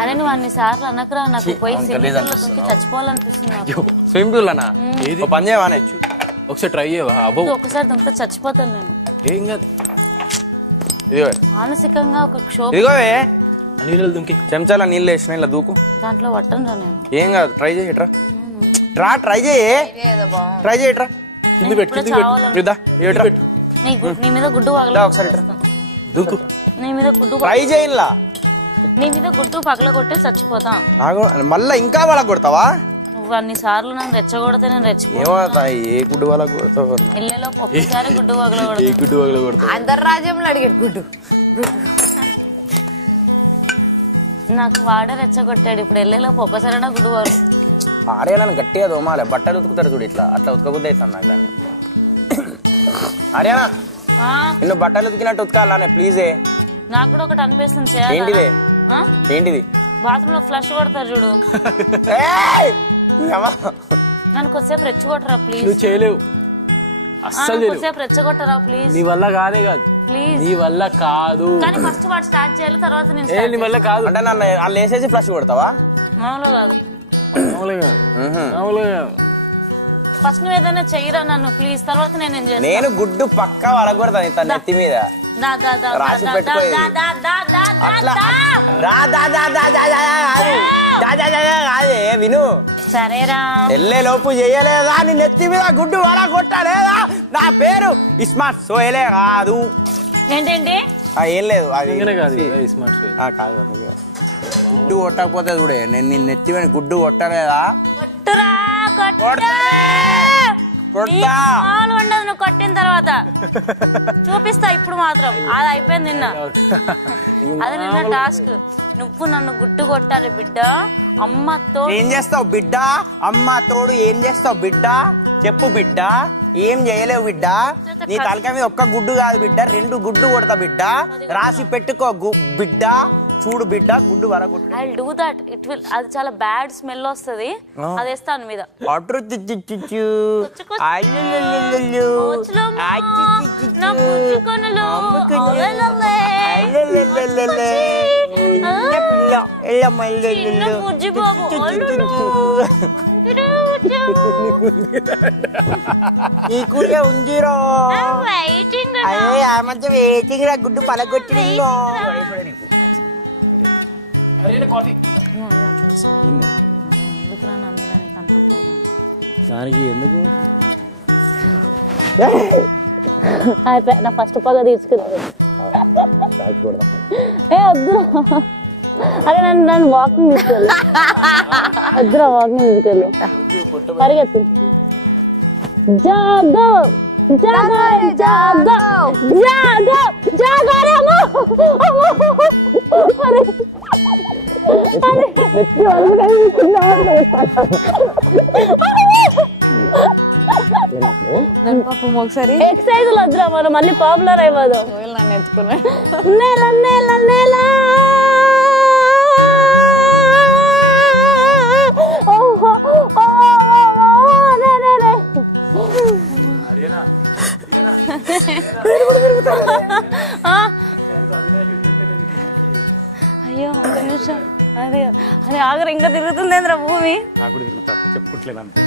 అరే నువ్వు అన్ని సార్లు అనకరా, నాకు పోయి చచ్చిపోవాలనిపిస్తుంది. స్విమ్మింగ్ పూల్ అన్నా పని చేయవానే, ఒకసారి ట్రై చేయవా? అబ్బో ఒకసారి దుంపితే చచ్చిపోతాను నేను. ఏం కాదు, ఇదిగో మానసికంగా ఒక క్షోభ. ఇదిగోవే నీళ్ళు దుంకి చెంచాల నీళ్ళు వేసిన ఇలా దూకు. దాంట్లో పట్టను రా నేను. ఏం కాదు, ట్రై చేయి. ఇట్రా ట్రై చేయి, ట్రై చేయి. ఇట్రా కింద పెట్టు, నీ మీద గుడ్డు ఒకసారి దూకు. నీ మీద గుడ్డు ట్రై చేయిలా, నీ మీద గుడ్డు పగల కొట్టే చచ్చిపోతా. మళ్ళా ఇంకా వాళ్ళకి కొడతావా? నువ్వు అన్ని సార్లు నన్ను రెచ్చగొడితే నేను రెచ్చిపోతా. ఏమవుతా ఏ గుడ్డు వాళ్ళకి కొడతావు? ఇళ్ళలో ఒక్కసారి గుడ్డు పగల ఏ గుడ్డు పగల కొడతావు? అంతర్రాజ్యంలో అడిగాడు గుడ్డు. నాకు వాడే రెచ్చగొట్టాడు. ఇప్పుడు వెళ్ళేలోపు ఒక్కసారైనా గుడ్డు పగలు. ఆర్యా నన్ను గట్టిగా దోమాలి, బట్టలు ఉతుకుతారు చూడు ఇట్లా, అట్లా ఉతకబుద్ధి అవుతాను నాకు దాన్ని. ఆర్యానా నిన్ను బట్టలు ఉతికినట్టు ఉతకాలనే ప్లీజే. నాకు కూడా ఒకటి అనిపిస్తుంది. ఏంటిది ఏంటిది? బాత్రూమ్ లో ఫ్లష్ కొడతారు చూడు, నన్ను కొద్దిసేపు రెచ్చగొట్టరా ప్లీజ్. నువ్వు చేయలేవు, అస్సలు కొద్దిసేపు రెచ్చగొట్టరా ప్లీజ్. నీ వల్ల కాదే కాదు, ప్లీజ్ నీ వల్ల కాదు. కానీ ఫస్ట్ వాడు స్టార్ట్ చేయాలి, తర్వాత నేను నీ వల్ల కాదు. అంటే నన్ను వాళ్ళు వేసేసి ఫ్లష్ కొడతావా? మామూలుగా కాదు, మామూలుగా మామూలుగా. ఫస్ట్ నువ్వు ఏదైనా చెయ్యరా నన్ను ప్లీజ్, తర్వాత నేను ఏం చేస్తాను. నేను గుడ్డు పక్కా వలగొడతాను తన నెత్తి మీద రాసి పెట్టుకోయి. కాదే విను, సరేరా వెళ్ళే లోపు చేయలేదా నీ నెత్తి మీద గుడ్డు వలగొట్టలేదా? నా పేరు ఇస్మార్ట్ సోయలే కాదు. ఏంటండి ఏం లేదు, అది కాదు కాదు. గుడ్డు కొట్టకపోతే చూడే, నేను నీ నెత్తి మీద గుడ్డు కొట్టలేదా? కొట్టురా ఉండదు నువ్వు కొట్టిన తర్వాత చూపిస్తా. ఇప్పుడు మాత్రం అది అయిపోయింది నిన్న, అది నిన్న టాస్క్. నువ్వు నన్ను గుడ్డు కొట్టాలి బిడ్డ. అమ్మతో ఏం చేస్తావు బిడ్డ? అమ్మ తోడు ఏం చేస్తావు బిడ్డ? చెప్పు బిడ్డ. ఏం చేయలేవు బిడ్డ. నీ తలకాయ మీద ఒక్క గుడ్డు కాదు బిడ్డ, 2 గుడ్లు కొడతా బిడ్డ. రాసి పెట్టుకో బిడ్డ. చూడు బిడ్డ, గుడ్డు వలగొట్టు. I will do that. It will, అది చాలా బ్యాడ్ స్మెల్ వస్తుంది, అది వేస్తాను మీద. ఉందిరో మంచి వెయిటింగ్ రా, గుడ్డు పలగొట్టి. దానికి ఎందుకు నా ఫస్ట్ పగ తీసుకున్నాను. ఏ వద్దురా, అరే నన్ను వాకింగ్ తీసుకెళ్ళు. వద్దురా వాకింగ్ తీసుకెళ్ళు, పరిగెత్తు. జాగో జాగో జాగో జాగో జాగో ఒకసారి ఎక్సైజ్ వద్దురా, మనం మళ్ళీ పాపులర్ అయిపోదు. నన్ను ఎత్తుకున్నా అయ్యో ఒక నిమిషం, అదే అదే ఆగరు ఇంకా తిరుగుతుందేంద్రా భూమి. నాకు తిరుగుతాను, చెప్పుకుంటలేదు అంతే.